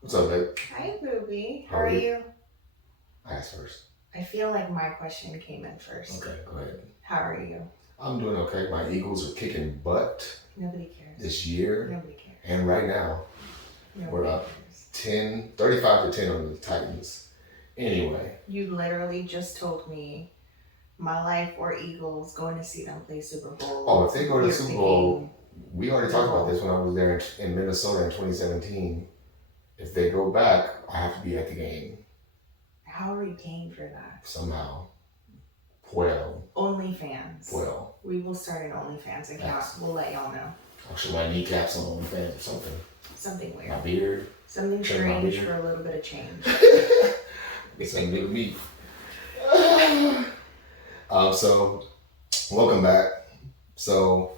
What's up, babe? Hi, Ruby. How How are are you? you? I asked first. I feel like my question came in first. Okay, go ahead. How are you? I'm doing okay. My Eagles are kicking butt Nobody cares. this year, Nobody cares. and right now we're Nobody up cares. 35 to 10 on the Titans. Anyway, You literally just told me my life or Eagles going to see them play Super Bowl. if they go to the You're Super picking Bowl, we already talked about this when I was there in Minnesota in 2017. If they go back, I have to be at the game how are we paying for that? somehow. Well, OnlyFans. well, We will start an OnlyFans account. Yes. We'll let y'all know. I'll show my kneecaps on OnlyFans or something. Something My weird. beard. Something Trim my strange beard. for a little bit of change. It's something to me. So welcome back. So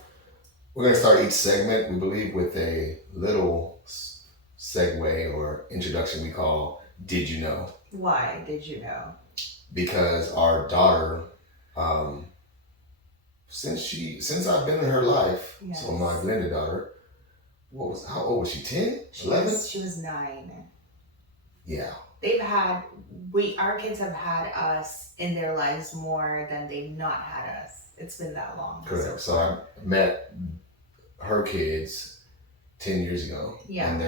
we're going to start each segment, we believe, with a little segue or introduction we call Did You Know? Why did you know? Because our daughter, since I've been in her life, Yes. so my blended daughter, how old was she? 10? 11? She was 9. Yeah. Our kids have had us in their lives more than they've not had us. It's been that long. Correct. So I met her kids 10 years ago. Yeah. And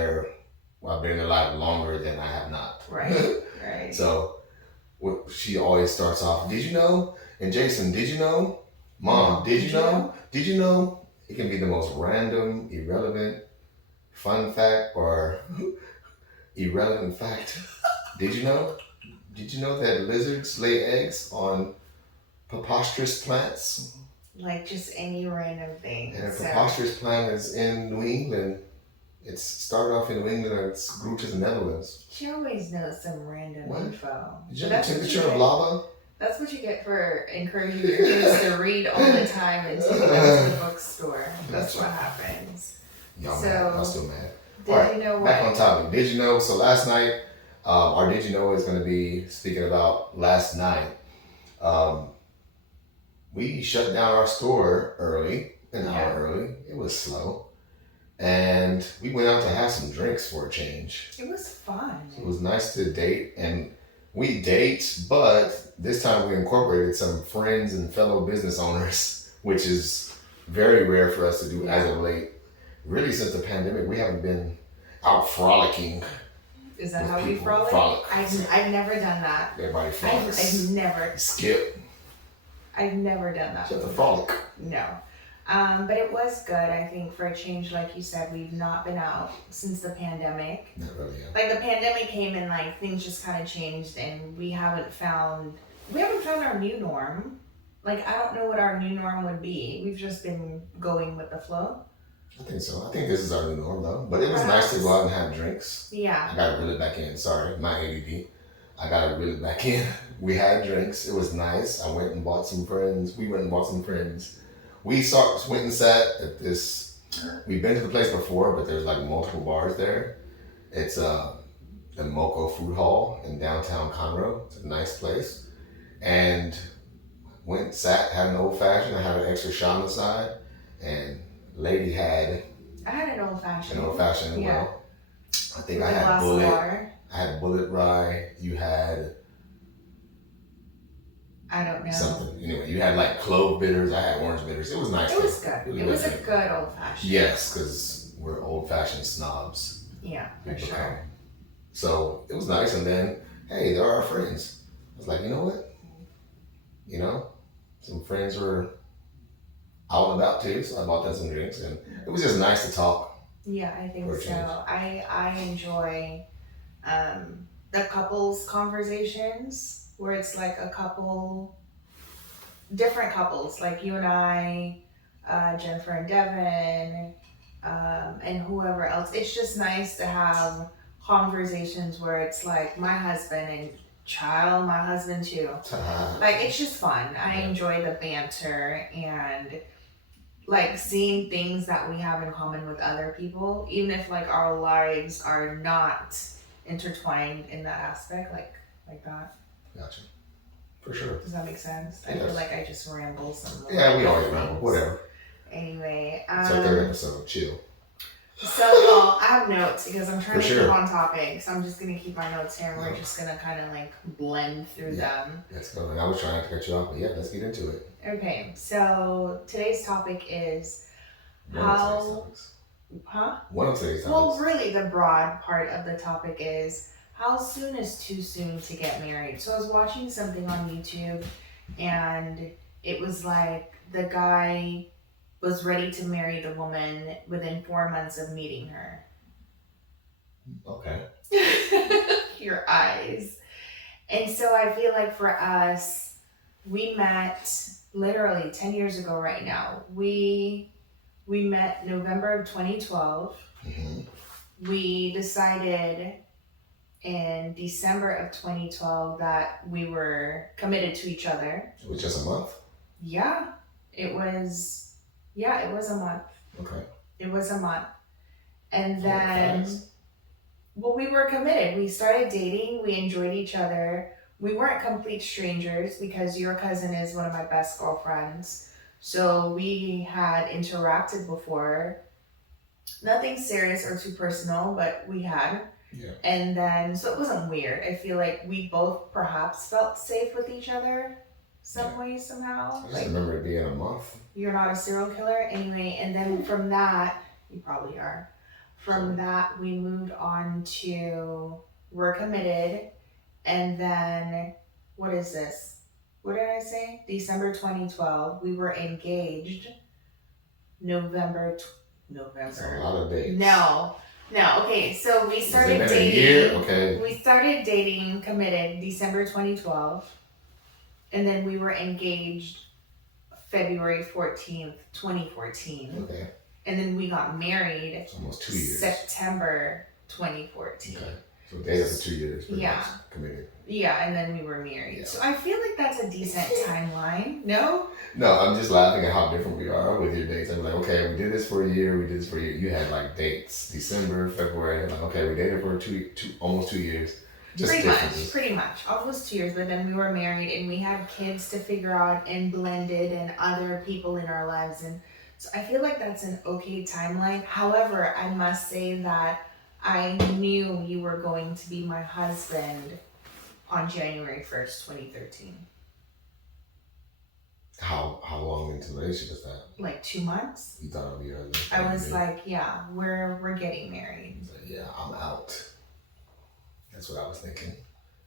I've been in their life longer than I have not. Right. Right. So she always starts off, did you know? And Jason, did you know? Mom, did you know? Did you know? It can be the most random, irrelevant, fun fact or irrelevant fact. Did you know? Did you know that lizards lay eggs on preposterous plants? Like just any random thing. And a preposterous plant is in New England. It's started off in New England and it's grew to the Netherlands. She always knows some random info. Did you know the temperature of lava? That's what you get for encouraging your kids to read all the time and taking them to the bookstore. That's what happens. Y'all still mad. Did you know what? Back on topic. Did you know? So last night, our Did You Know is going to be speaking about last night. We shut down our store early, an hour early. It was slow. And we went out to have some drinks for a change. It was fun. It was nice to date. And we date, but this time we incorporated some friends and fellow business owners, which is very rare for us to do as of late. Really, since the pandemic, we haven't been out frolicking. Is that how we frolic? I've never done that. Everybody frolics. I've never. Skip. I've never done that. Just the frolic. No. But it was good, I think, for a change. Like you said, we've not been out since the pandemic. Not really, yeah. Like the pandemic came and like things just kind of changed, and we haven't found our new norm. Like I don't know what our new norm would be. We've just been going with the flow. I think so. I think this is our new norm though. But it was nice to go out and have drinks. Yeah. I got to reel it back in. Sorry, my ADD. I got to reel it back in. We had drinks. It was nice. I went and bought some friends. We went and bought some friends. We went and sat at this. We've been to the place before, but there's like multiple bars there. It's the Moco Food Hall in downtown Conroe. It's a nice place. And went, sat, had an old fashioned. I had an extra shot on the side. And lady had. I had an old fashioned. An old fashioned, yeah. well. I think I had Bullet. I had Bullet Rye. You had. I don't know. Something. Anyway, you had like clove bitters. I had orange bitters. It was nice. It was good. It was a good old fashioned. Yes, because we're old fashioned snobs. Yeah, for sure. So it was nice. And then, hey, they're our friends. I was like, you know what? Some friends were out and about too. So I bought them some drinks. And it was just nice to talk. Yeah, I think so. I enjoy the couples conversations where it's like a couple, different couples, like you and I, Jennifer and Devin, and whoever else. It's just nice to have conversations where it's like my husband and child, my husband too. Like it's just fun. I enjoy the banter and like seeing things that we have in common with other people, even if like our lives are not intertwined in that aspect, like that. Gotcha. For sure. Does that make sense? I feel like I just ramble some. Yeah, we always ramble. Whatever. Anyway, it's our third episode. Chill. So, well, I have notes because I'm trying For to sure. keep on topic. So I'm just gonna keep my notes here, and we're just gonna kind of like blend through them. Let's go. And I was trying to cut you off, but yeah, let's get into it. Okay. So today's topic is One of today's topics. huh? One of today's Well, topics. really, the broad part of the topic is how soon is too soon to get married. So I was watching something on YouTube, and it was like the guy was ready to marry the woman within 4 months of meeting her. Okay. Your eyes. And so I feel like for us, we met literally 10 years ago right now. We met November of 2012. Mm-hmm. We decided in December of 2012 that we were committed to each other. It was just a month? Yeah, it was a month. Okay. It was a month. And then, well, we were committed. We started dating. We enjoyed each other. We weren't complete strangers because your cousin is one of my best girlfriends. So we had interacted before. Nothing serious or too personal, but we had. Yeah. And then, so it wasn't weird. I feel like we both perhaps felt safe with each other some way, somehow. I just remember it being a month. You're not a serial killer anyway. And then from that, you probably are. From that, we moved on to we're committed. And then, what is this? What did I say? December 2012. We were engaged. November. That's a lot of dates. No. Okay, so we started Has it been dating. A year? Okay. We started dating, committed, December 2012. And then we were engaged February 14th, 2014. Okay. And then we got married. It's almost 2 years. September 2014. Okay. So dated for 2 years. Yeah. Committed. Yeah, and then we were married. Yeah. So I feel like that's a decent timeline. No? No, I'm just laughing at how different we are with your dates. I'm like, okay, we did this for a year, we did this for a year. You had like dates, December, February. Like, okay, we dated for almost 2 years. Just pretty much. Almost 2 years, but then we were married and we had kids to figure out and blended and other people in our lives. And so I feel like that's an okay timeline. However, I must say that I knew you were going to be my husband on January 1st, 2013. How long into the relationship is that? Like 2 months. You thought it would be early. I was like, yeah, we're getting married. He's like, yeah, I'm out. That's what I was thinking.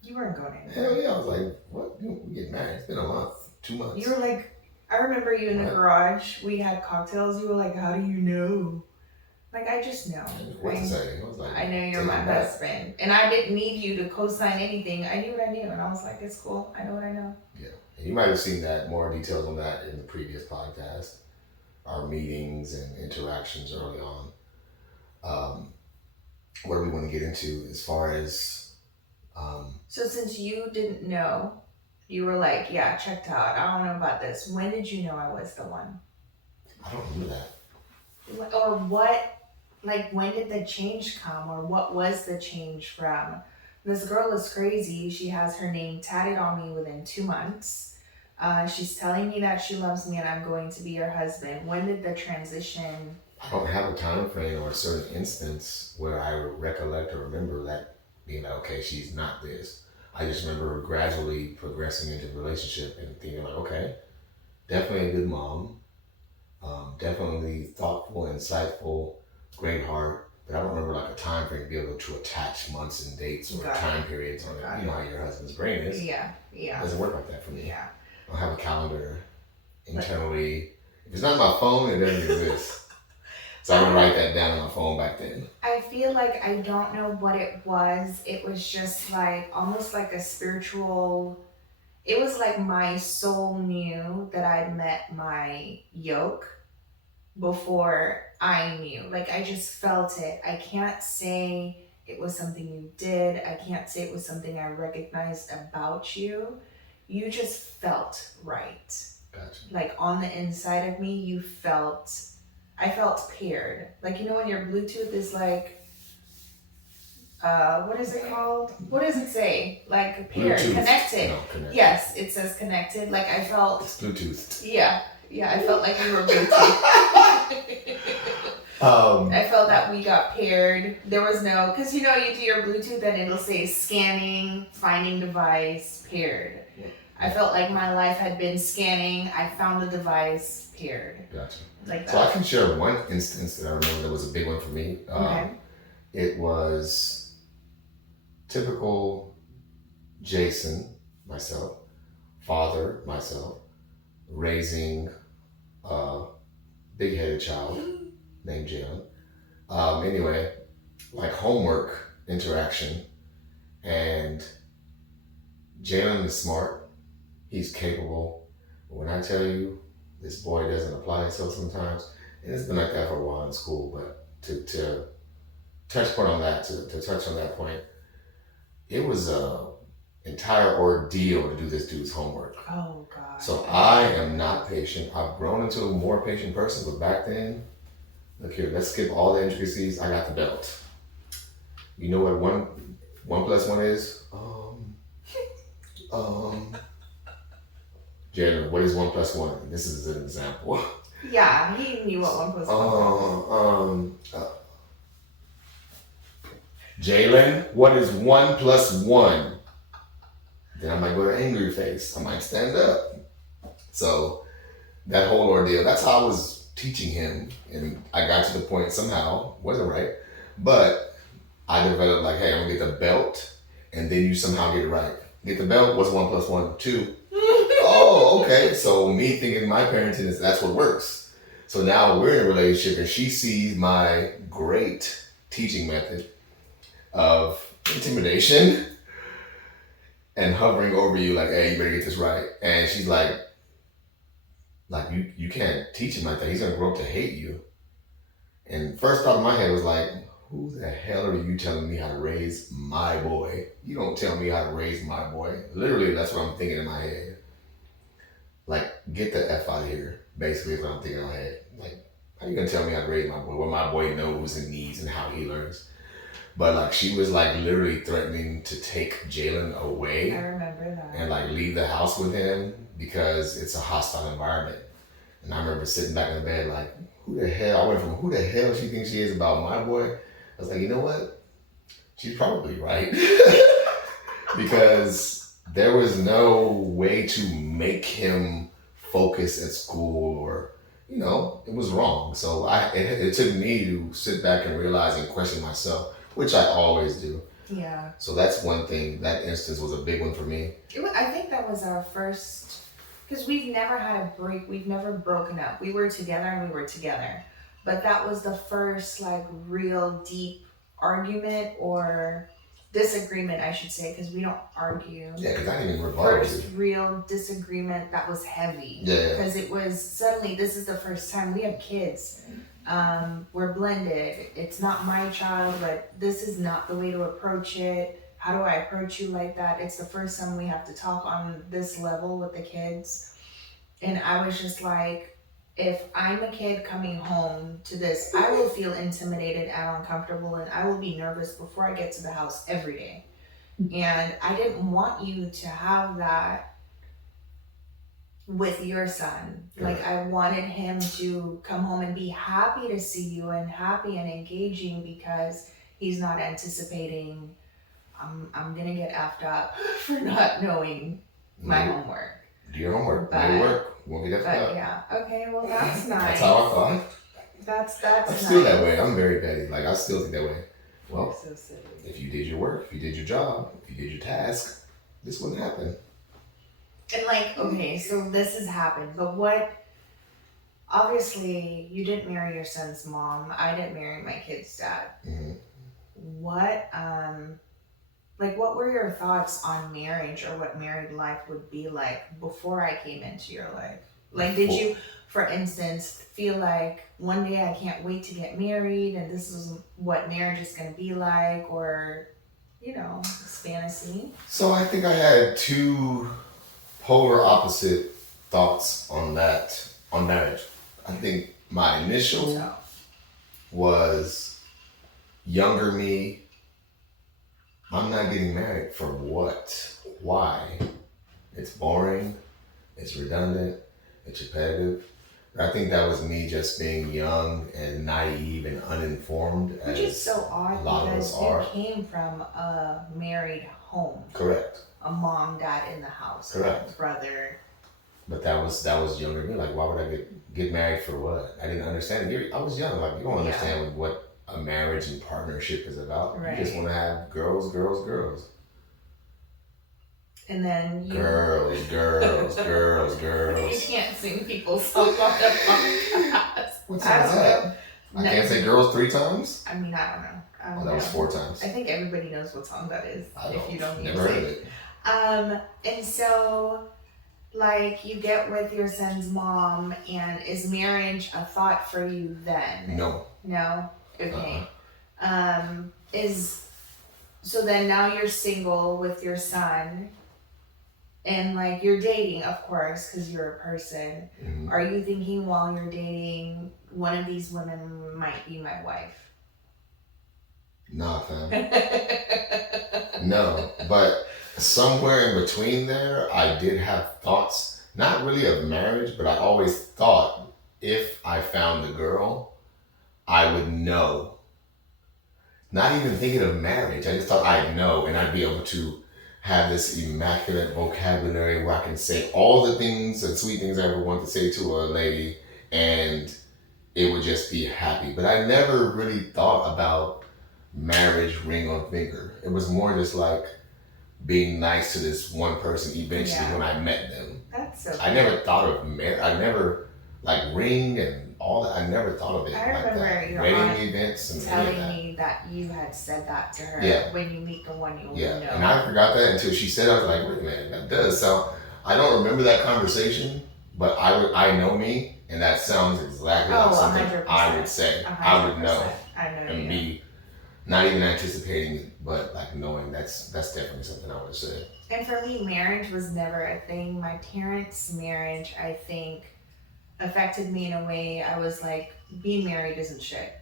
You weren't going anywhere. Hell yeah, I was like, what? We get married. It's been a month, 2 months. You were like, I remember you in the garage. We had cocktails. You were like, how do you know? Like, I just know. What to say? I was like, I know you're my husband. And I didn't need you to co-sign anything. I knew what I knew. And I was like, it's cool. I know what I know. Yeah. And you might have seen that, more details on that in the previous podcast. Our meetings and interactions early on. What do we want to get into as far as... So since you didn't know, you were like, yeah, checked out. I don't know about this. When did you know I was the one? I don't remember that. Or what... Like, when did the change come? Or what was the change from, this girl is crazy. She has her name tatted on me within 2 months. She's telling me that she loves me and I'm going to be her husband. When did the transition... I don't have a time frame or a certain instance where I recollect or remember that being like, okay, she's not this. I just remember gradually progressing into the relationship and thinking like, okay, definitely a good mom. Definitely thoughtful, insightful, great heart, but I don't remember like a time frame to be able to attach months and dates or time periods on it. You know how your husband's brain is. Yeah. It doesn't work like that for me. Yeah. I don't have a calendar internally. If it's not on my phone, it doesn't exist. So I would write that down on my phone back then. I feel like I don't know what it was. It was just like almost like a spiritual... It was like my soul knew that I'd met my yoke before I knew. Like, I just felt it. I can't say it was something you did. I can't say it was something I recognized about you. You just felt right. Gotcha. Like, on the inside of me, I felt paired. Like, you know when your Bluetooth is like, what is it called? What does it say? Like, paired, Bluetooth. connected. No, connected. Yes, it says connected. Like, I felt... It's Bluetooth. Yeah, I felt like we were Bluetooth. I felt that we got paired. There was no, because you know, you do your Bluetooth and it'll say scanning, finding device, paired. Yeah. I felt like my life had been scanning, I found the device, paired. Gotcha. Like that. So I can share one instance that I remember that was a big one for me. Okay. It was typical Jason, myself, father, myself, raising a big-headed child named Jalen. Anyway, like homework interaction, and Jalen is smart. He's capable. But when I tell you, this boy doesn't apply himself sometimes, and it's been like that for a while in school. But to touch point on that, to touch on that point, it was a entire ordeal to do this dude's homework. Oh God. So I am not patient. I've grown into a more patient person, but back then, look here, let's skip all the intricacies. I got the belt. You know what one plus one is? Jalen, what is 1 plus 1? This is an example. Yeah, he knew what 1 plus 1 was. Jalen, what is 1 plus 1? Then I might go to angry face. I might stand up. So that whole ordeal, that's how I was teaching him. And I got to the point somehow, wasn't right, but I developed like, hey, I'm gonna get the belt, and then you somehow get it right. Get the belt, what's 1 plus 1? 2. Oh, okay. So me thinking my parenting is that's what works. So now we're in a relationship and she sees my great teaching method of intimidation and hovering over you like, hey, you better get this right. And she's like you can't teach him like that. He's gonna grow up to hate you. And first thought in my head was like, who the hell are you telling me how to raise my boy? You don't tell me how to raise my boy. Literally, that's what I'm thinking in my head. Like, get the F out of here, basically is what I'm thinking in my head. Like, how you gonna tell me how to raise my boy? What my boy knows and needs and how he learns. But like, she was like literally threatening to take Jalen away. I remember that. And like leave the house with him because it's a hostile environment. And I remember sitting back in the bed like, who the hell? I went from who the hell she thinks she is about my boy. I was like, you know what? She's probably right. Because there was no way to make him focus at school or, you know, it was wrong. So it took me to sit back and realize and question myself, which I always do. Yeah. So that's one thing. That instance was a big one for me. I think that was our first, because we've never had a break. We've never broken up. We were together and we were together. But that was the first like real deep argument or disagreement, I should say, because we don't argue. Yeah, because I didn't even rebuttal. First real disagreement that was heavy. Yeah. Because it was suddenly, this is the first time we have kids. We're blended. It's not my child, but this is not the way to approach it. How do I approach you like that? It's the first time we have to talk on this level with the kids. And I was just like, if I'm a kid coming home to this, I will feel intimidated and uncomfortable, and I will be nervous before I get to the house every day. And I didn't want you to have that with your son. Like, I wanted him to come home and be happy to see you and happy and engaging because he's not anticipating, I'm gonna get effed up for not knowing my homework. Do your homework. Do your work. Won't be that But yeah, okay, well that's nice. That's how I thought. That's I'm nice. still that way. I'm very petty. Like, I still think that way. Well, So silly. if you did your work, if you did your job, if you did your task, this wouldn't happen. And like, okay, so this has happened, but what, obviously you didn't marry your son's mom. I didn't marry my kid's dad. Mm-hmm. What were your thoughts on marriage or what married life would be like before I came into your life? Like, did you, for instance, feel like one day I can't wait to get married and this is what marriage is going to be like, or, you know, this fantasy? So I think I had two polar opposite thoughts on marriage. I think my initial was younger me. I'm not getting married for what? Why? It's boring. It's redundant. It's repetitive. I think that was me just being young and naive and uninformed, Which is as so odd a lot of because us you are. came from a married home, Correct. a mom, dad in the house, Correct. a brother. But that was younger me. Like, why would I get married for what? I didn't understand it. I was young. Like, you don't Yeah. understand what a marriage and partnership is about. Right. You just want to have girls, girls, girls. And then you Girls, girls, girls, You girls. can't sing people's songs on the podcast. What I song is don't that? know. I can't say girls 3 times. I mean, I don't know. I Oh, don't that was know. 4 times. I think everybody knows what song that is. If you don't never heard of music. it. And so like you get with your son's mom, and is marriage a thought for you then? No. No? Okay. So then now you're single with your son, and like you're dating, of course, because you're a person. Mhm. Are you thinking while you're dating, one of these women might be my wife? Nah, fam. No, but somewhere in between there, I did have thoughts, not really of marriage, but I always thought if I found a girl, I would know. Not even thinking of marriage, I just thought I'd know, and I'd be able to have this immaculate vocabulary where I can say all the things and sweet things I ever want to say to a lady, and it would just be happy. But I never really thought about marriage ring on finger. It was more just like being nice to this one person eventually when I met them. That's so I never thought of marriage. I never, like, ring and all that. I never thought of it I like remember that. your Wedding aunt events and any of telling that. me that you had said that to her Yeah. when you meet the one you Yeah, know. and I forgot that until she said it. I was like, wait a minute, that does sound. I don't remember that conversation, but I know me, and that sounds exactly like something 100%. I would say. I would know, 100%. I know and you. be not even anticipating it, but like knowing that's definitely something I would have said. And for me, marriage was never a thing. My parents' marriage, I think, affected me in a way. I was like, being married isn't shit.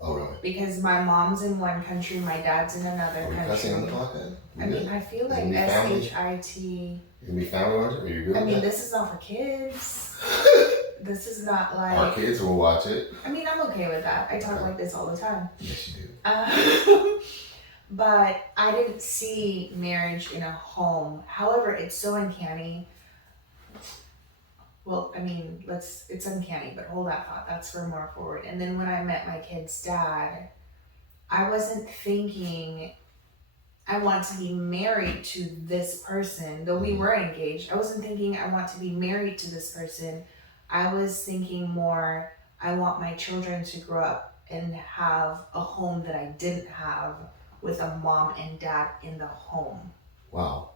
Oh, really? Because my mom's in one country, my dad's in another Are we country. cussing on the podcast? I mean, I feel like Is it family? SHIT. You can be family oriented? Are you good I with mean, that? this is not for kids. This is not like. Our kids will watch it. I mean, I'm okay with that. I talk like this all the time. Yes, you do. But I didn't see marriage in a home. However, it's so uncanny. Well, I mean, it's uncanny, but hold that thought. That's for more forward. And then when I met my kid's dad, I wasn't thinking I want to be married to this person, though we were engaged. I wasn't thinking I want to be married to this person. I was thinking more, I want my children to grow up and have a home that I didn't have, with a mom and dad in the home. Wow.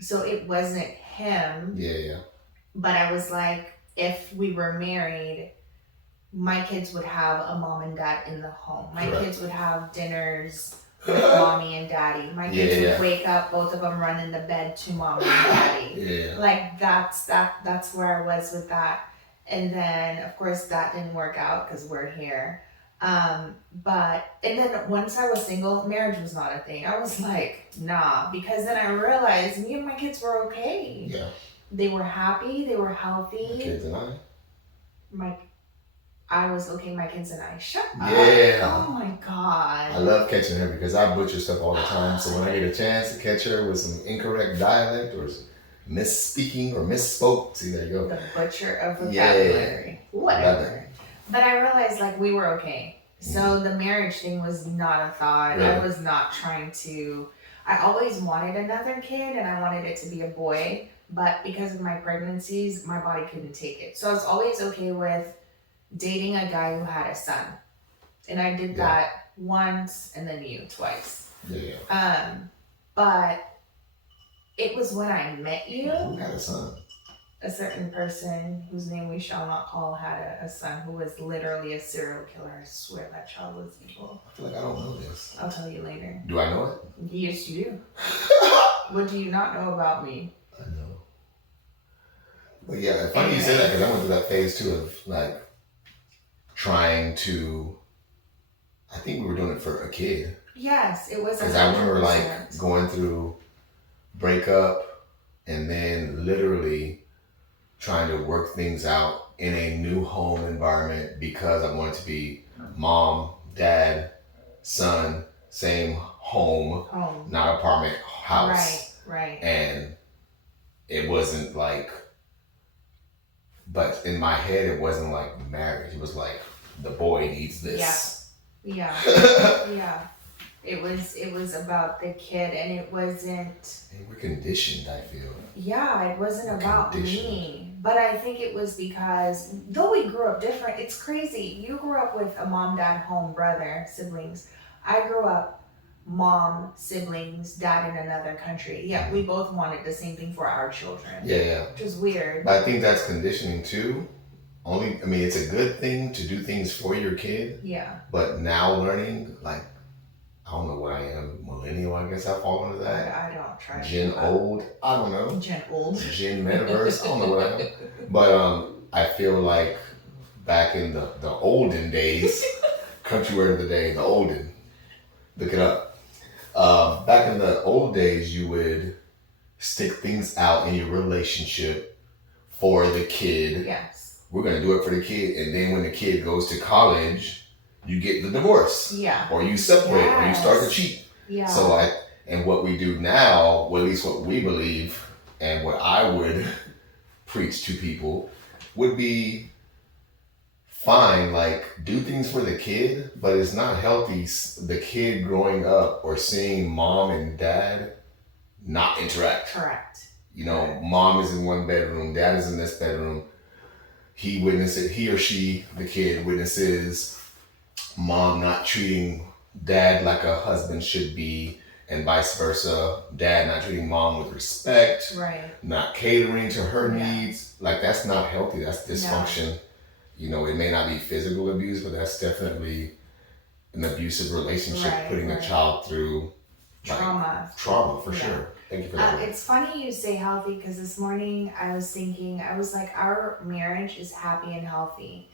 So it wasn't him, Yeah. but I was like, if we were married, my kids would have a mom and dad in the home. My Correct. kids would have dinners with mommy and daddy. My kids would wake up, both of them run in the bed to mommy and daddy. Yeah. Like that's where I was with that. And then of course that didn't work out because we're here. And then once I was single, marriage was not a thing. I was like, nah, because then I realized me and my kids were okay. Yeah. They were happy, they were healthy. My kids and I was okay, my kids and I. Shut up. Yeah. Oh my God. I love catching her because I butcher stuff all the time. So when I get a chance to catch her with some incorrect dialect or misspeaking or misspoke, see, there you go. The butcher of Yeah. vocabulary. Love Whatever. But I realized like we were okay. So the marriage thing was not a thought. Really? I was not trying to. I always wanted another kid and I wanted it to be a boy. But because of my pregnancies, my body couldn't take it. So I was always okay with dating a guy who had a son. And I did that once and then you twice. Yeah. But it was when I met you, Who had a son? a certain person whose name we shall not call had a son who was literally a serial killer. I swear that child was evil. I feel like I don't know this. I'll tell you later. Do I know it? Yes, you do. What do you not know about me? I know. But yeah, funny you say that because I went through that phase too of like trying to. I think we were doing it for a kid. Yes, it was. Because I remember 100%. like going through breakup and then literally trying to work things out in a new home environment because I wanted to be mom, dad, son, same home, not apartment, house. Right. And it wasn't like, but in my head, it wasn't like marriage. It was like the boy needs this. Yeah. Yeah. It was about the kid, and it wasn't. And we're conditioned, I feel. Yeah, it wasn't about me. But I think it was because, though we grew up different, it's crazy. You grew up with a mom, dad, home, brother, siblings. I grew up mom, siblings, dad in another country. Yeah, we both wanted the same thing for our children. Yeah. Which is weird. But I think that's conditioning too. It's a good thing to do things for your kid. Yeah. But now learning, like, I don't know what I am, millennial, I guess I fall into that. I don't try to. Gen old, I don't know. Gen old. Gen metaverse, I don't know what I am. But I feel like back in the olden days, country word of the day, the olden, look it up. Back in the old days, you would stick things out in your relationship for the kid. Yes. We're going to do it for the kid. And then when the kid goes to college, you get the divorce. Yeah. Or you separate, or you start to cheat. Yeah. So and what we do now, well, at least what we believe, and what I would preach to people, would be fine, like, do things for the kid, but it's not healthy, the kid growing up or seeing mom and dad not interact. Correct. Mom is in one bedroom, dad is in this bedroom. He or she, the kid, witnesses mom not treating dad like a husband should be, and vice versa. Dad not treating mom with respect. Right. Not catering to her needs. Like, that's not healthy. That's dysfunction. No. It may not be physical abuse, but that's definitely an abusive relationship, putting a child through trauma. Trauma, for sure. Thank you for that. It's funny you say healthy, because this morning I was like, our marriage is happy and healthy.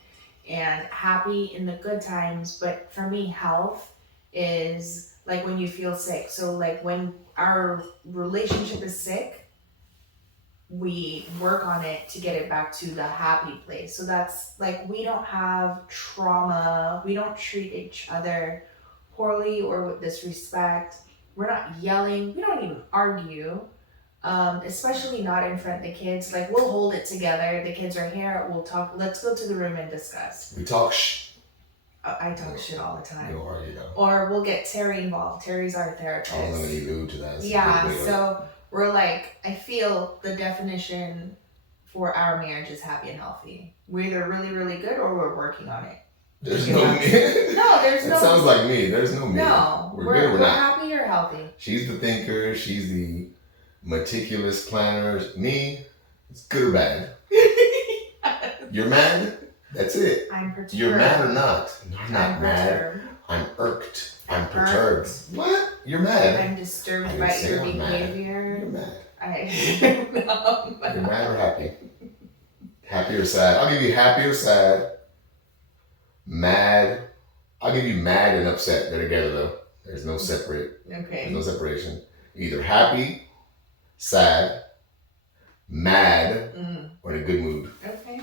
And happy in the good times, but for me, health is like when you feel sick. So like when our relationship is sick, we work on it to get it back to the happy place. So that's like, we don't have trauma. We don't treat each other poorly or with disrespect. We're not yelling. We don't even argue. Especially not in front of the kids. Like, we'll hold it together. The kids are here. We'll talk. Let's go to the room and discuss. We talk I talk shit all the time. You know. Or we'll get Terry involved. Terry's our therapist. I was going to allude to that. Yeah, so we're like, I feel the definition for our marriage is happy and healthy. We're either really, really good or we're working on it. There's no me. No, there's no. It sounds like me. There's no me. No, we're good. We're not. Happy or healthy. She's the thinker. She's the meticulous planner. Me, it's good or bad. You're mad? That's it. I'm perturbed. You're mad or not? I'm not mad. Perturbed. I'm irked. I'm perturbed. What? You're mad? I'm disturbed by your behavior. You're mad. No. You're mad or happy? Happy or sad? I'll give you happy or sad. Mad. I'll give you mad and upset. They're together though. There's no separate. Okay. There's no separation. Either happy, sad, mad, or in a good mood. Okay.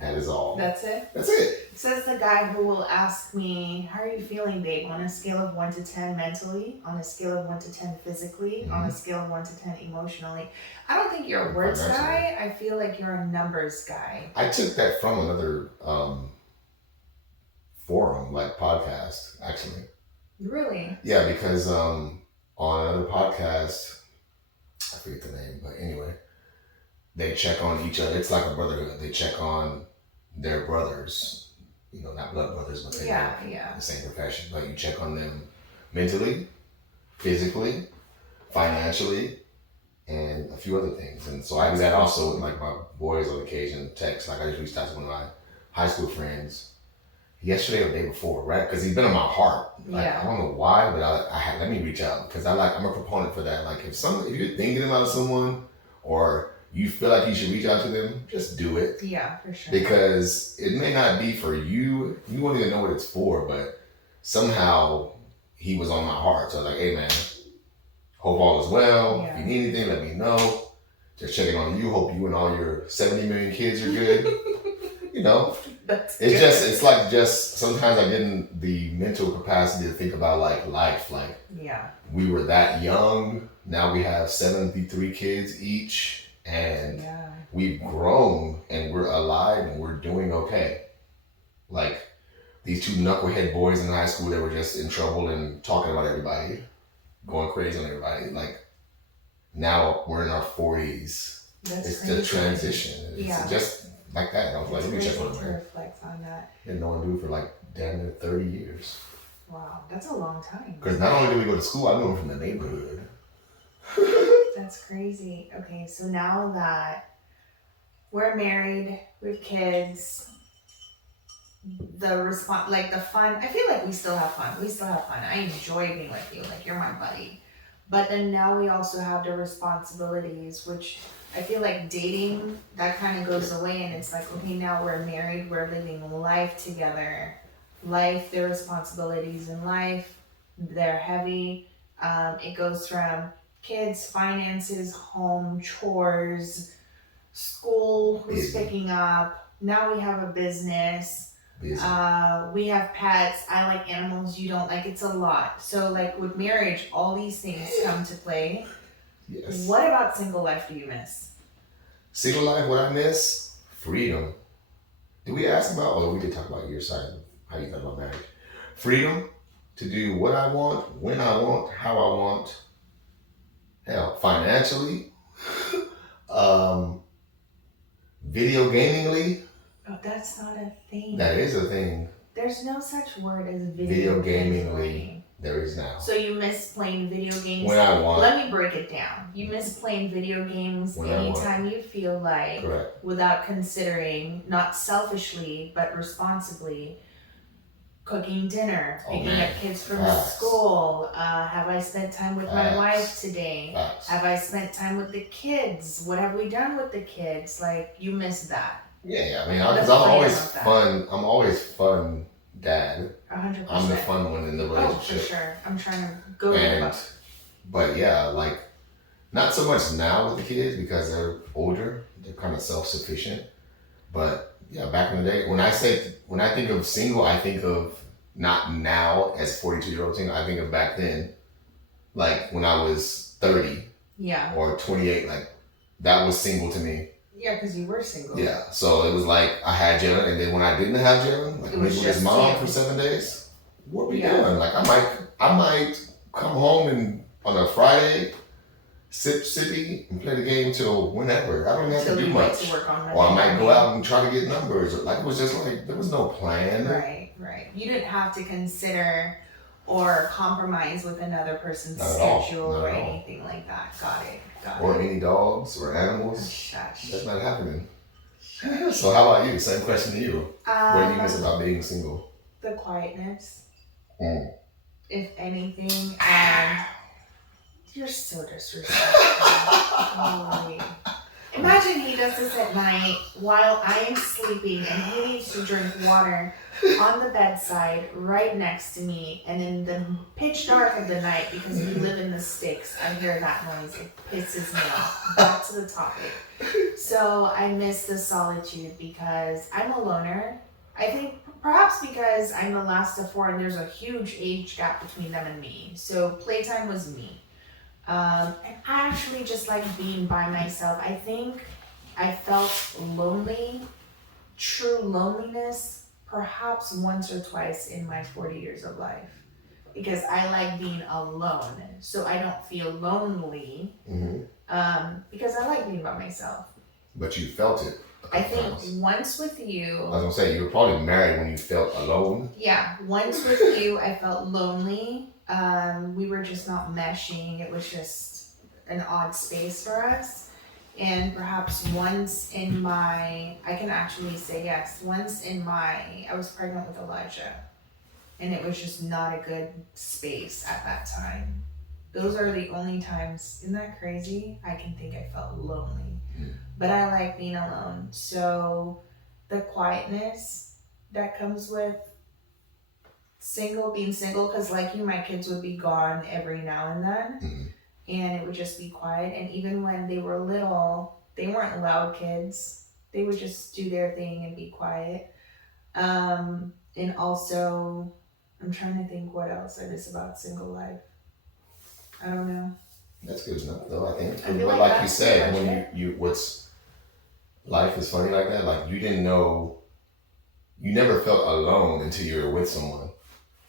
That is all. That's it? That's it. Says the guy who will ask me, how are you feeling, babe? On a scale of 1 to 10 mentally, on a scale of 1 to 10 physically, on a scale of 1 to 10 emotionally. I don't think you're a words guy. I feel like you're a numbers guy. I took that from another forum, like podcast, actually. Really? Yeah, because on another podcast, I forget the name, but anyway, they check on each other. It's like a brotherhood. They check on their brothers, not blood brothers, but they have the same profession. But you check on them mentally, physically, financially, and a few other things. And so I do that also with like my boys on occasion, text. Like I just reached out to one of my high school friends yesterday or the day before, right? Because he's been on my heart. Like, I don't know why, but I had, let me reach out because I'm a proponent for that. Like if you're thinking about someone or you feel like you should reach out to them, just do it. Yeah, for sure. Because it may not be for you. You won't even know what it's for, but somehow he was on my heart. So I was like, hey man, hope all is well. Yeah. If you need anything, let me know. Just checking on you. Hope you and all your 70 million kids are good. you know, That's it's good. just, it's like just, sometimes I get in the mental capacity to think about like life. Like Yeah. we were that young, now we have 73 kids each, and Yeah. we've grown and we're alive and we're doing okay. Like these two knucklehead boys in high school that were just in trouble and talking about everybody, going crazy on everybody. Like now we're in our 40s. That's It's crazy. the transition. It's Yeah. just like that. I was like, It's let me check crazy on to her. reflect on that. Didn't know him dude for like damn near 30 years. Wow, that's a long time. Because not only did we go to school, I knew him from the neighborhood. That's crazy. Okay, so now that we're married, we have kids, the response, like the fun, I feel like we still have fun. We still have fun. I enjoy being with you. Like, you're my buddy. But then now we also have the responsibilities, which I feel like dating, that kind of goes away. And it's like, okay, now we're married, we're living life together. Life, their responsibilities in life, they're heavy. It goes from kids, finances, home, chores, school, who's Busy. picking up. Now we have a business. Busy. We have pets. I like animals. You don't like. It's a lot. So like with marriage, all these things come to play. Yes. What about single life do you miss? Single life, what I miss? Freedom. Did we ask about, or we did talk about your side of how you thought about marriage? Freedom to do what I want, when I want, how I want. Hell, financially, video gamingly, Oh, that's not a thing. that is a thing. There's no such word as Video video gamingly, there is now. So you miss playing video games? When I want. Let me break it down. You miss playing video games When I want. anytime you feel like, Correct. without considering, not selfishly, but responsibly, cooking dinner, Oh, picking man. up kids from Facts. school. Have I spent time with my Facts. wife today? Facts. Have I spent time with the kids? What have we done with the kids? Like, you miss that. Yeah, I mean, The because I'm fun always of that. fun. I'm always fun dad. 100%. I'm the fun one in the Oh, for relationship. sure. I'm trying to go to And, the but yeah, like, not so much now with the kids because they're older. They're kind of self-sufficient. But yeah, back in the day, when I think of single, I think of not now as 42-year-old single. I think of back then, like when I was 30 Yeah. or 28. Like that was single to me. Yeah, because you were single. Yeah. So it was like I had Jenna, and then when I didn't have Jenna, like It maybe was with his just mom you. for 7 days. What we Yeah. doing? Like I might come home and on a Friday, sippy and play the game till whenever. I don't have Until to do you went much. to work on Or I might Monday. go out and try to get numbers. Like it was just like there was no plan. Right, right. You didn't have to consider or compromise with another person's Not at all. schedule Not or at all. anything like that. Got it. Or any dogs or animals. Shush. That's not happening. So how about you? Same question to you. What do you miss about being single? The quietness. Mm. If anything, you're so disrespectful. Holy. Imagine he does this at night while I am sleeping and he needs to drink water on the bedside right next to me, and in the pitch dark of the night, because we live in the sticks, I hear that noise. It pisses me off. Back to the topic. So I miss the solitude because I'm a loner. I think perhaps because I'm the last of four and there's a huge age gap between them and me. So playtime was me. And I actually just like being by myself. I think I felt lonely, true loneliness, perhaps once or twice in my 40 years of life. Because I like being alone. So I don't feel lonely. Because I like being by myself. But you felt it. I think once with you. I was gonna say you were probably married when you felt alone. Yeah, once with you, I felt lonely. We were just not meshing. It was just an odd space for us. And perhaps once in my, I can actually say yes, I was pregnant with Elijah. And it was just not a good space at that time. Those are the only times, isn't that crazy? I can think I felt lonely. But I like being alone. So the quietness that comes with being single, because like you, my kids would be gone every now and then. And it would just be quiet. And even when they were little, they weren't loud kids. They would just do their thing and be quiet. And also, I'm trying to think what else I miss about single life. I don't know. That's good enough, though. I think. I feel But like like you that's said, pretty when much it. you what's life is funny like that. Like you didn't know, you never felt alone until you were with someone.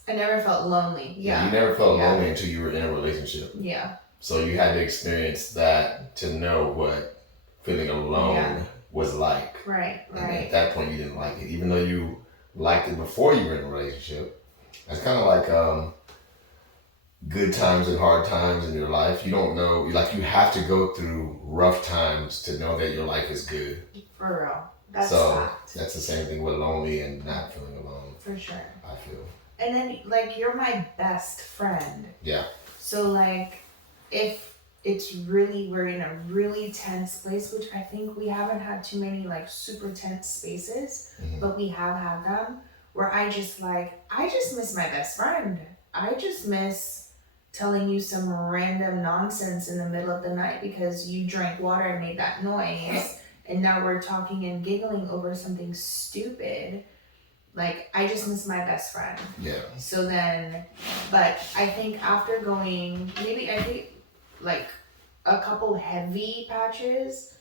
I never felt lonely. Yeah, Yeah. you never felt Yeah. lonely until you were in a relationship. Yeah. So you had to experience that to know what feeling alone Yeah. was like. Right. And at Right. that point, you didn't like it, even though you liked it before you were in a relationship. It's kind of like good times and hard times in your life. You don't know, like you have to go through rough times to know that your life is good. For real. That's So fact. that's the same thing with lonely and not feeling alone. For sure. I feel. And then, like, you're my best friend. Yeah. So, like, if it's really, we're in a really tense place, which I think we haven't had too many, like, super tense spaces, Mm-hmm. but we have had them, where I just miss my best friend. I just miss telling you some random nonsense in the middle of the night because you drank water and made that noise, and now we're talking and giggling over something stupid. Like, I just miss my best friend. Yeah. So then, but I think after going, maybe I think like a couple heavy patches,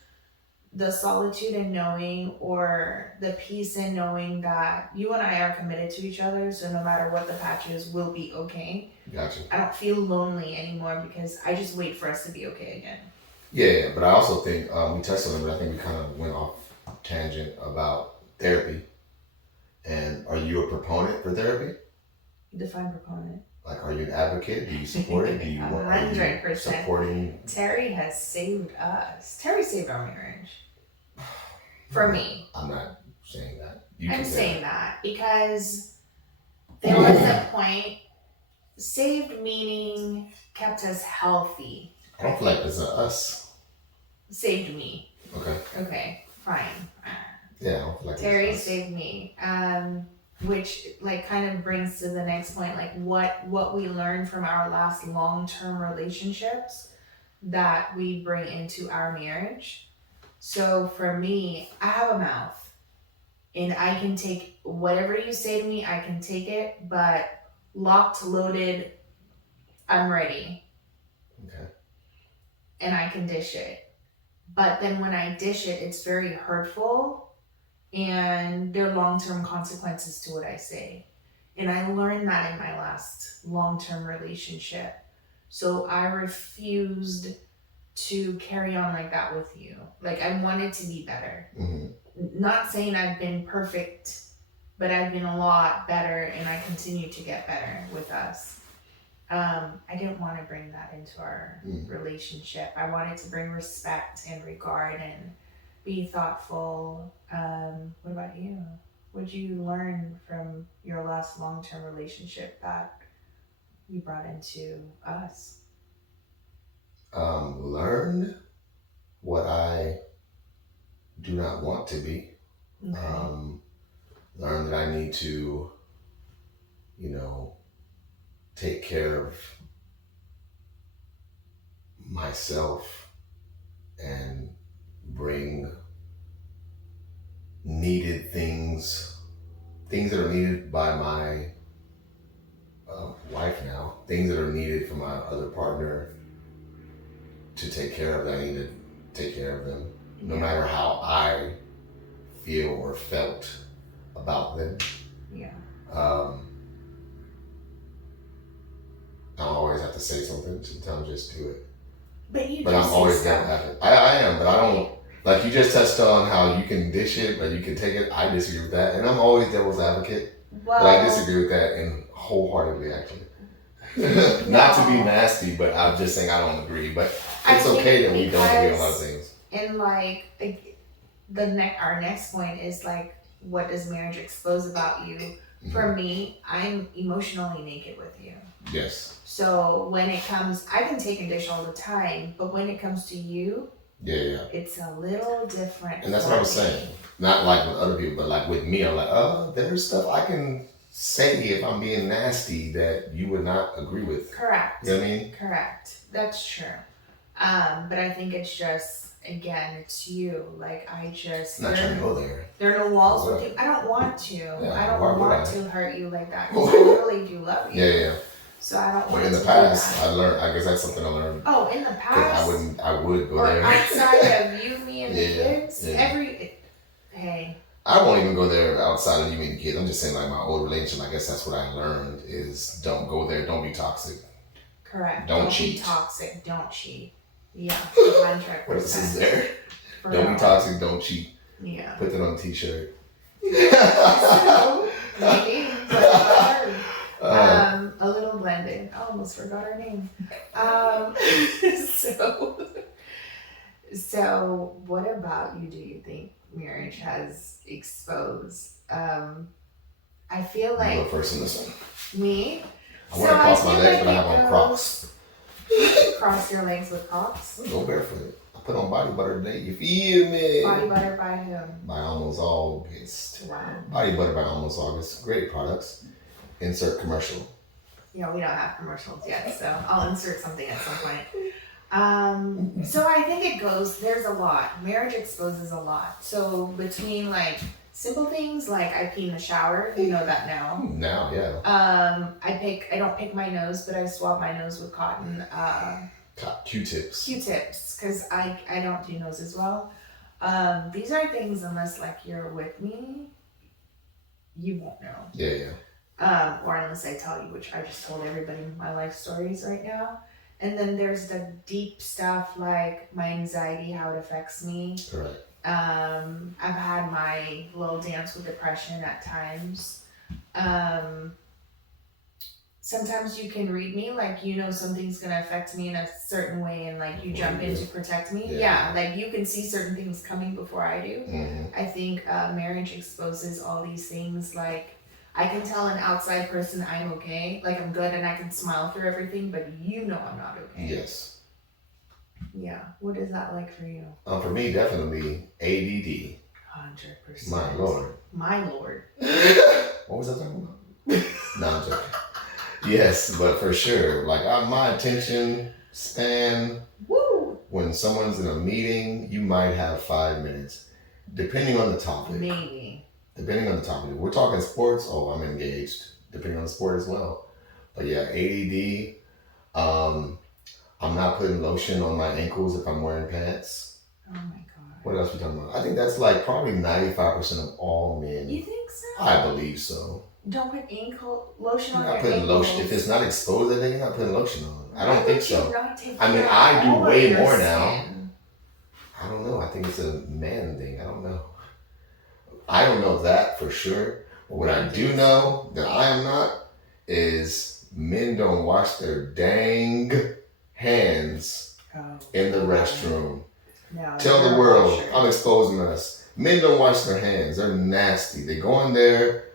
the solitude in knowing, or the peace in knowing that you and I are committed to each other, so no matter what the patch is, we'll be okay. Gotcha. I don't feel lonely anymore because I just wait for us to be okay again. Yeah, but I also think we touched on it, but I think we kind of went off tangent about therapy. And are you a proponent for therapy? Define proponent. Like, are you an advocate? Do you support it? Do you want? 100%. Supporting? Terry has saved us. Terry saved our marriage. For me. I'm not saying that. I'm saying that because there was a point, saved meaning kept us healthy. I don't feel like it's us. Saved me. Okay. Okay, fine. Yeah, I don't feel like Terry it's us. saved me. Which like kind of brings to the next point, like what we learned from our last long-term relationships that we bring into our marriage. So for me, I have a mouth and I can take whatever you say to me, I can take it, but locked, loaded, I'm ready. Okay. And I can dish it. But then when I dish it, it's very hurtful and there are long-term consequences to what I say. And I learned that in my last long-term relationship. So I refused to carry on like that with you. Like, I wanted to be better. Mm-hmm. Not saying I've been perfect, but I've been a lot better and I continue to get better with us. I didn't want to bring that into our relationship. I wanted to bring respect and regard and be thoughtful. What about you? What did you learn from your last long-term relationship that you brought into us? Learned what I do not want to be. Okay. Learn that I need to, take care of myself and bring needed things that are needed by my wife now, things that are needed for my other partner to take care of, that I need to take care of them, no matter how I feel or felt about them. Yeah. I always have to say something. Sometimes just do it. But I'm always down to have it. I am, but I don't. Like you just touched on how you can dish it, but you can take it. I disagree with that, and I'm always devil's advocate. Well, but I disagree with that and wholeheartedly, actually. Not to be nasty, but I'm just saying I don't agree. But it's okay that we don't agree on a lot of things. And like our next point is like, what does marriage expose about you? Mm-hmm. For me, I'm emotionally naked with you. Yes. So when it comes, I can take and dish all the time, but when it comes to you, it's a little different. And that's what I was saying. Not like with other people, but like with me, I'm like, oh, there's stuff I can say if I'm being nasty that you would not agree with. Correct. You know what I mean? Correct. That's true. But I think it's just again, it's you. Like I just I'm not trying to go there. there are no walls Well, with you. I don't want to. Yeah, I don't why would want I? to hurt you like that because I really do love you. Yeah. So I don't Well, want in to the do past, that. I learned. I guess that's something I learned. Oh, in the past. I would go or there. outside of you, me, and the kids. Yeah. Hey. I won't even go there outside of you and the kids. I'm just saying, like my old relationship. I guess that's what I learned is don't go there. Don't be toxic. Correct. Don't cheat. Be toxic. Don't cheat. Yeah. 100%. What else is there? For Don't real. be toxic. Don't cheat. Yeah. Put that on a t-shirt. So, maybe. A little blended. I almost forgot her name. So what about you do you think marriage has exposed? I feel You like go first on this one. me. I want to cross my legs, but I have on Crocs. Cross your legs with Crocs? Go barefoot. I put on body butter today. You feel me? Body butter by whom? By Almost August. Wow. Body butter by Almost August. Great products. Insert commercial. Yeah, we don't have commercials yet, so I'll insert something at some point. So I think it goes, there's a lot. Marriage exposes a lot. So between like simple things like I pee in the shower, you know that now. Now, yeah. I don't pick my nose, but I swab my nose with cotton Q-tips. Q-tips, because I don't do noses well. These are things unless like you're with me, you won't know. Yeah. Or unless I tell you, which I just told everybody my life stories right now. And then there's the deep stuff like my anxiety, how it affects me. Correct. I've had my little dance with depression at times. Sometimes you can read me, like you know something's gonna affect me in a certain way and like you jump in to protect me. Yeah, like you can see certain things coming before I do. Mm-hmm. I think marriage exposes all these things. Like I can tell an outside person I'm okay, like I'm good and I can smile through everything, but you know I'm not okay. Yes. Yeah. What is that like for you? For me, definitely ADD. 100%. My Lord. My Lord. What was I talking about? No, I'm joking. Yes, but for sure, like my attention span. Woo! When someone's in a meeting, you might have 5 minutes, depending on the topic. Maybe. Depending on the topic. If we're talking sports, I'm engaged. Depending on the sport as well. But yeah, ADD. I'm not putting lotion on my ankles if I'm wearing pants. Oh my God. What else are we talking about? I think that's like probably 95% of all men. You think so? I believe so. Don't put ankle lotion on You're your not putting ankles. lotion. If it's not exposed, then you're not putting lotion on. I don't think so. I mean, I I do way more now. I don't know. I think it's a man thing. I don't know. I don't know that for sure. But what I do know that I am not is men don't wash their dang hands in the restroom. No, Tell the world, I'm exposing us. Men don't wash their hands. They're nasty. They go in there,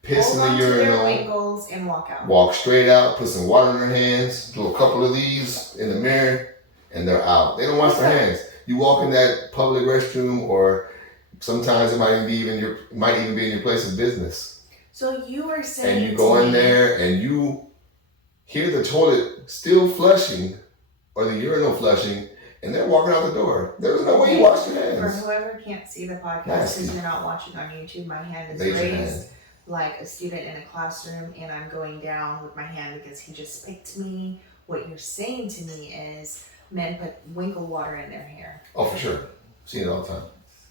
piss in the urinal, winkles and walk out. Walk straight out, put some water in their hands, do a couple of these in the mirror, and they're out. They don't wash their hands. You walk in that public restroom, or sometimes it might even be in your place of business. So you were saying, and you go in there and you hear the toilet still flushing, or the urinal flushing, and they're walking out the door. There's no way you wash your hands. For whoever can't see the podcast because you're not watching on YouTube, my hand is raised like a student in a classroom, and I'm going down with my hand because he just picked me. What you're saying to me is men put winkle water in their hair. Oh, for sure. See it all the time.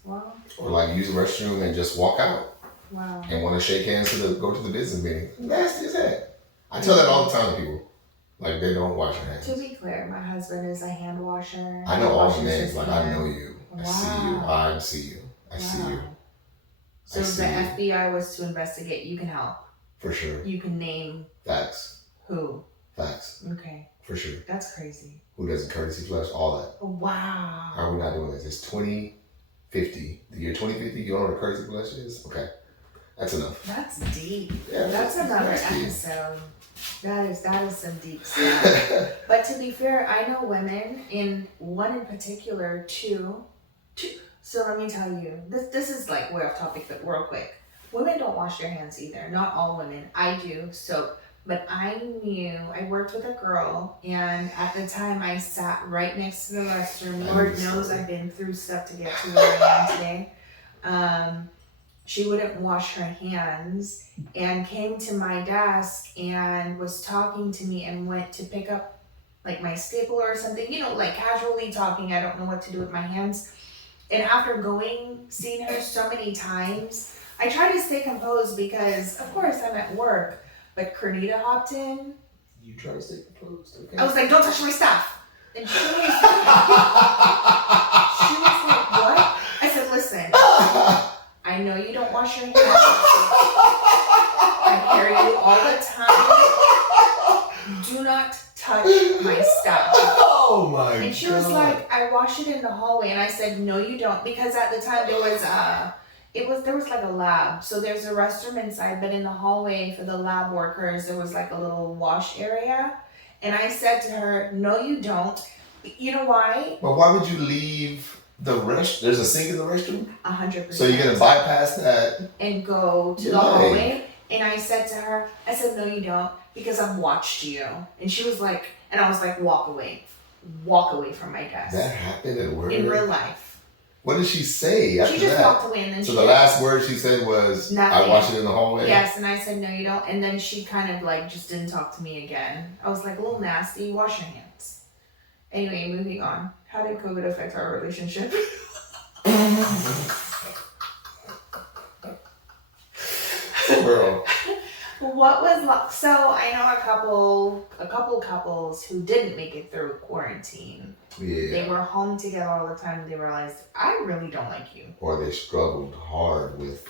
Wow. Or like use the restroom and just walk out. Wow. And want to shake hands go to the business meeting. Nasty as heck. I tell that all the time to people. Like they don't wash their hands. To be clear, my husband is a hand washer. I know all the names. Like I know you. Wow. I see you. I see you. So if the FBI was to investigate, you can help. For sure. You can name. Facts. Who? Facts. Okay. For sure. That's crazy. Who doesn't courtesy flush? All that. Wow. How are we not doing this? It's 2050. The year 2050, you don't know what a courtesy flush is? Okay. That's enough. That's deep. Yeah, that's another episode. That is some deep stuff. But to be fair, I know women, one in particular, two. So let me tell you, this is like way off topic, but real quick. Women don't wash their hands either. Not all women. I do. So But I knew I worked with a girl, and at the time I sat right next to the restroom. Lord knows I've been through stuff to get to where I am today. She wouldn't wash her hands and came to my desk and was talking to me and went to pick up like my stapler or something, like casually talking. I don't know what to do with my hands. And after seeing her so many times, I try to stay composed because, of course, I'm at work. But Kernita hopped in. You try to stay composed, okay? I was like, don't touch my stuff. And she was like, what? I said, listen, I know you don't wash your hands. I hear you all the time. Do not touch my stuff. Oh my God. And she was like, I wash it in the hallway. And I said, no, you don't. Because at the time there was like a lab. So there's a restroom inside, but in the hallway for the lab workers, there was like a little wash area. And I said to her, no, you don't. You know why? But why would you leave the restroom? There's a sink in the restroom? 100%. So you're going to bypass that? And go to the hallway? And I said to her, no, you don't, because I've watched you. And she was like, and I was like, walk away from my desk. That happened at work? In real life. What did she say after She just that? walked away and then So the last word she said was, nothing. I wash it in the hallway? Yes, and I said, no, you don't. And then she kind of like just didn't talk to me again. I was like, a little nasty, wash your hands. Anyway, moving on. How did COVID affect our relationship? Girl. What was so I know a couple couples who didn't make it through quarantine. Yeah. They were home together all the time and they realized, I really don't like you. Or they struggled hard with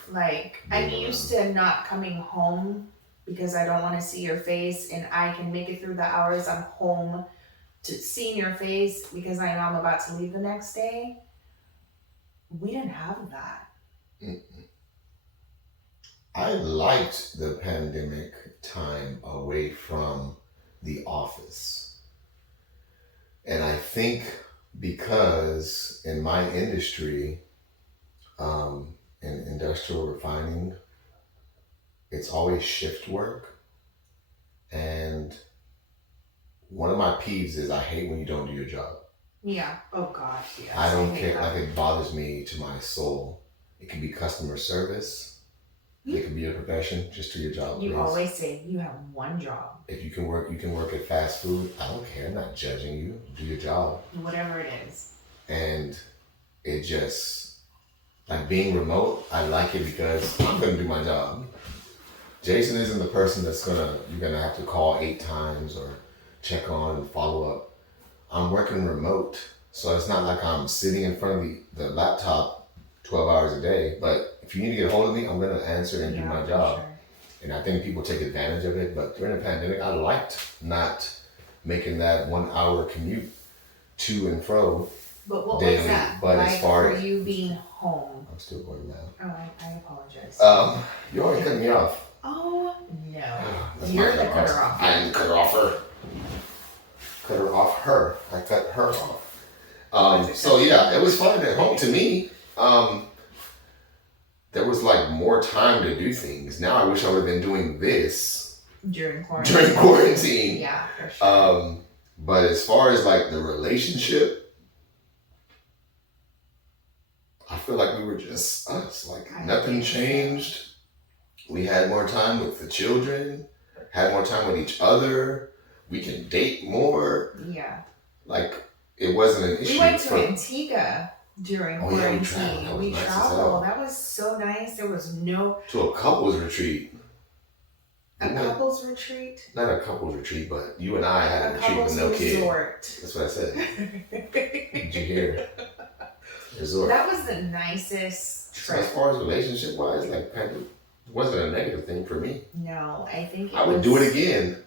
I'm used to not coming home because I don't want to see your face, and I can make it through the hours I'm home to seeing your face because I know I'm about to leave the next day. We didn't have that. Mm-mm. I liked the pandemic time away from the office. And I think because in my industry, in industrial refining, it's always shift work. And one of my peeves is I hate when you don't do your job. Yeah. Oh gosh, yes. I don't care. Like, it bothers me to my soul. It can be customer service. It can be a profession. Just do your job, You please. always say you have one job. If you can work at fast food. I don't care. I'm not judging you. Do your job. Whatever it is. And it just, like being remote, I like it because I'm going to do my job. Jason isn't the person you're going to have to call 8 times or check on and follow up. I'm working remote. So it's not like I'm sitting in front of the laptop 12 hours a day. But if you need to get a hold of me, I'm going to answer and do my job. Sure. And I think people take advantage of it. But during the pandemic, I liked not making that 1 hour commute to and fro. But what daily. was that But like as far for as you being home? I'm still going now. Oh, I apologize. You already cut me off. Oh no. That's You're my the cutter off. I didn't cut her off her. Cut her off her. I cut her off. So yeah, it was fun at home to me. There was like more time to do things. Now I wish I would have been doing this during quarantine. Yeah, for sure. But as far as like the relationship, I feel like we were just us. Like nothing changed. We had more time with the children, had more time with each other. We can date more. Yeah. Like it wasn't an issue. We went to Antigua during quarantine. Yeah, we traveled. That was so nice. There was to a couples retreat. Couples retreat? Not a couples retreat, but you and I had a retreat with no kid. That's what I said. Did you hear? Resort. That was the nicest trip. So as far as relationship wise, like it wasn't a negative thing for me. No, I think I would do it again.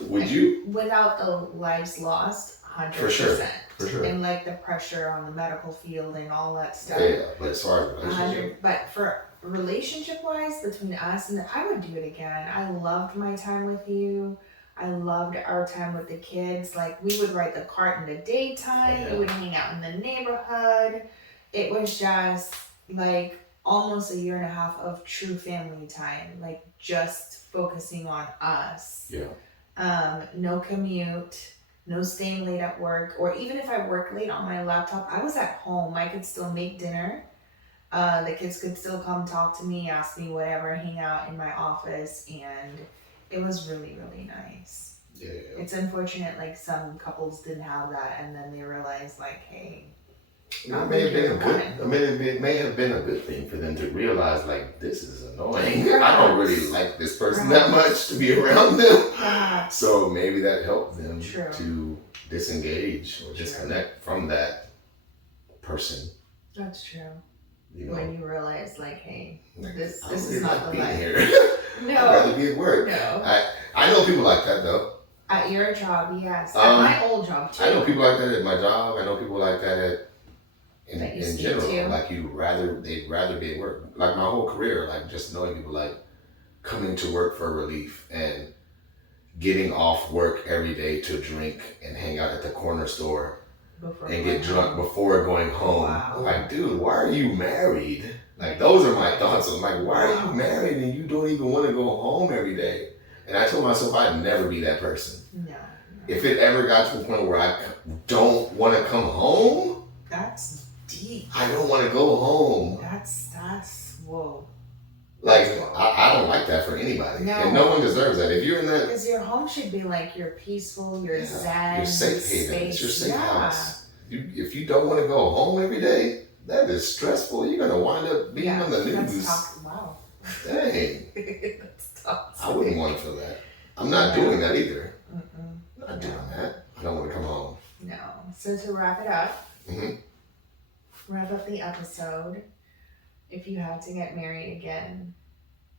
Would you? Without the lives lost, 100%. For sure. And like the pressure on the medical field and all that stuff. Yeah, but as far as relationship. But for relationship wise, between us, and I would do it again. I loved my time with you. I loved our time with the kids. Like we would ride the cart in the daytime. We would hang out in the neighborhood. It was just like almost a year and a half of true family time, like just focusing on us. Yeah. No commute, no staying late at work, or even if I work late on my laptop, I was at home. I could still make dinner. The kids could still come talk to me, ask me whatever, hang out in my office, and it was really, really nice. Yeah. It's unfortunate, like some couples didn't have that, and then they realized, like, hey, It may have been a good. I mean, it may have been a good thing for them to realize, like, this is annoying. I don't really like this person that much to be around them. Yeah. So maybe that helped them True. to disengage or True. disconnect from that person. That's true. You know, When you realize, like, hey, like, this I don't is really not like the being life. here. No. I'd rather be at work. No. I know people like that though. At your job, yes. At my old job too. I know people like that at my job. I know people like that That you in speak general. to. Like they'd rather be at work. Like my whole career, like just knowing people like coming to work for relief and getting off work every day to drink and hang out at the corner store Before and going get drunk home. before going home. Wow. I'm like, dude, why are you married? Like those are my thoughts. I'm like, why are you married and you don't even want to go home every day? And I told myself I'd never be that person. No. If it ever got to the point where I don't want to come home, That's deep. I don't want to go home. That's whoa. Like, I don't like that for anybody. No. And no one deserves that. If you're in that, Because your home should be like you're peaceful, you're zen, your safe haven, space. it's your safe Yeah. house. If you don't want to go home every day, that is stressful. You're going to wind up being on the news. Wow. Dang. That's toxic. I wouldn't want to feel that. I'm not doing that either. Mm-mm. I'm not doing that. I don't want to come home. No. So to wrap it up, Mhm. wrap up the episode. If you had to get married again,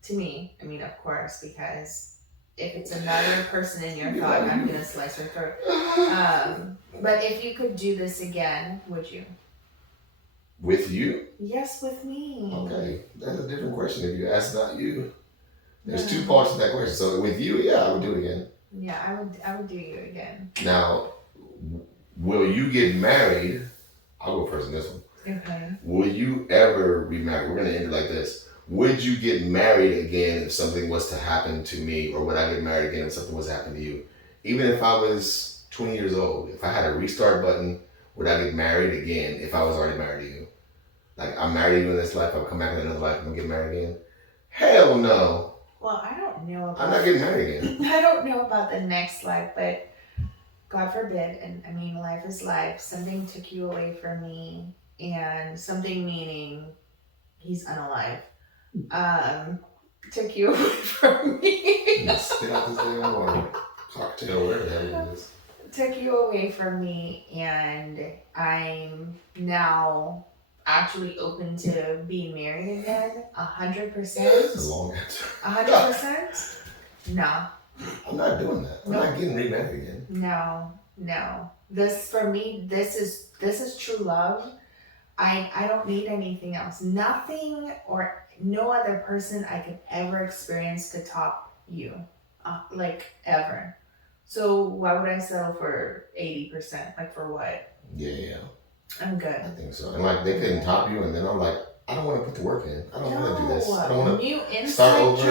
to me, I mean, of course, because if it's another person in your thought, I'm gonna slice her throat. But if you could do this again, would you? With you? Yes, with me. Okay. That's a different question if you ask not you. There's Yeah. two parts to that question. So with you, yeah, I would do it again. Yeah, I would do you again. Now, will you get married? I'll go first in this one. Okay. Will you ever remarry? We're gonna end it like this. Would you get married again if something was to happen to me, or would I get married again if something was to happen to you? Even if I was 20 years old, if I had a restart button, would I get married again if I was already married to you? Like, I'm married to you in this life, I'll come back in another life, I'm gonna get married again? Hell no. Well, I don't know about I'm not getting married again. I don't know about the next life, but God forbid, and I mean, life is life. Something took you away from me, and something meaning he's unalive. Took you away from me. Just spit out this damn water. Cocktail, whatever the hell it is. Took you away from me, and I'm now actually open to being married again. 100%. That's a long answer. 100%. No. I'm not doing that. I'm not getting remarried again. No. This for me, this is true love. I don't need anything else. Nothing or no other person I could ever experience could top you. Like ever. So why would I settle for 80%? Like for what? Yeah. I'm good. I think so. And like they couldn't top you, and then I'm like, I don't want to put the work in. I don't want to do this. I don't want to New start inside over,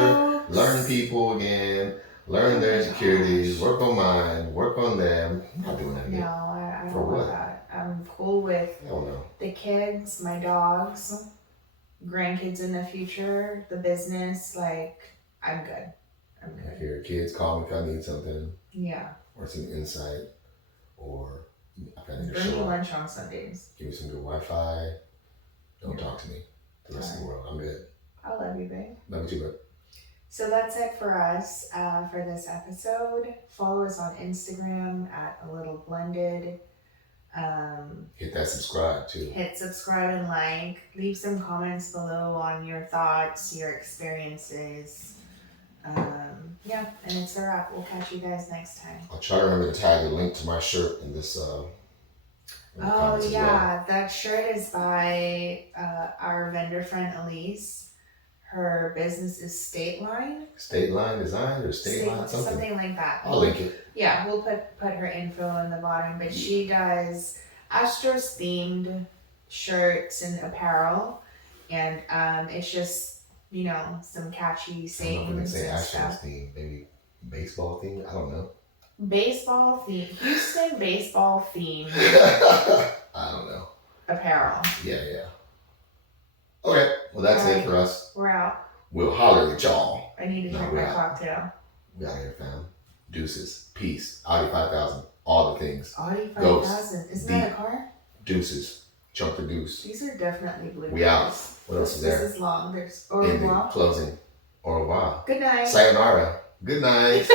jokes. learn people again, learn their insecurities, work on mine, work on them. I'm not doing that No, again. I don't For want what? that. I'm cool with Hell no. the kids, my dogs, grandkids in the future, the business. Like, I'm good. I'm If good. your kids call me if I need something, Yeah. or some insight, or if I need to Bring me show up, lunch on Sundays. give me some good Wi-Fi. Don't talk to me. The rest of the world, I'm good. I love you, babe. Love you too, babe. So that's it for us for this episode. Follow us on Instagram at A Little Blended. Hit that subscribe too. Hit subscribe and like. Leave some comments below on your thoughts, your experiences. Yeah, and it's a wrap. We'll catch you guys next time. I'll try to remember to tag the link to my shirt in this. In the comments as well. Yeah, that shirt is by our vendor friend Elise. Her business is State Line. State Line Design or State Line something. like that. I'll link it. Yeah, we'll put her info on the bottom. But she does Astros themed shirts and apparel, and it's just some catchy I don't know if we sayings can say and Astros stuff. theme, maybe baseball theme. I don't know. Baseball theme, Houston baseball theme I don't know. apparel. Yeah. Okay, well that's it for us. We're out. We'll holler at y'all. I need to drink my cocktail. We out here, fam. Deuces. Peace. Audi 5000. All the things. Audi Ghost. 5000. Isn't that a car? Deuces. Chunk the deuce. These are definitely blue. We out. What else is there? This is long. There's au Ending. revoir. Closing. Au revoir. Good night. Sayonara. Good night.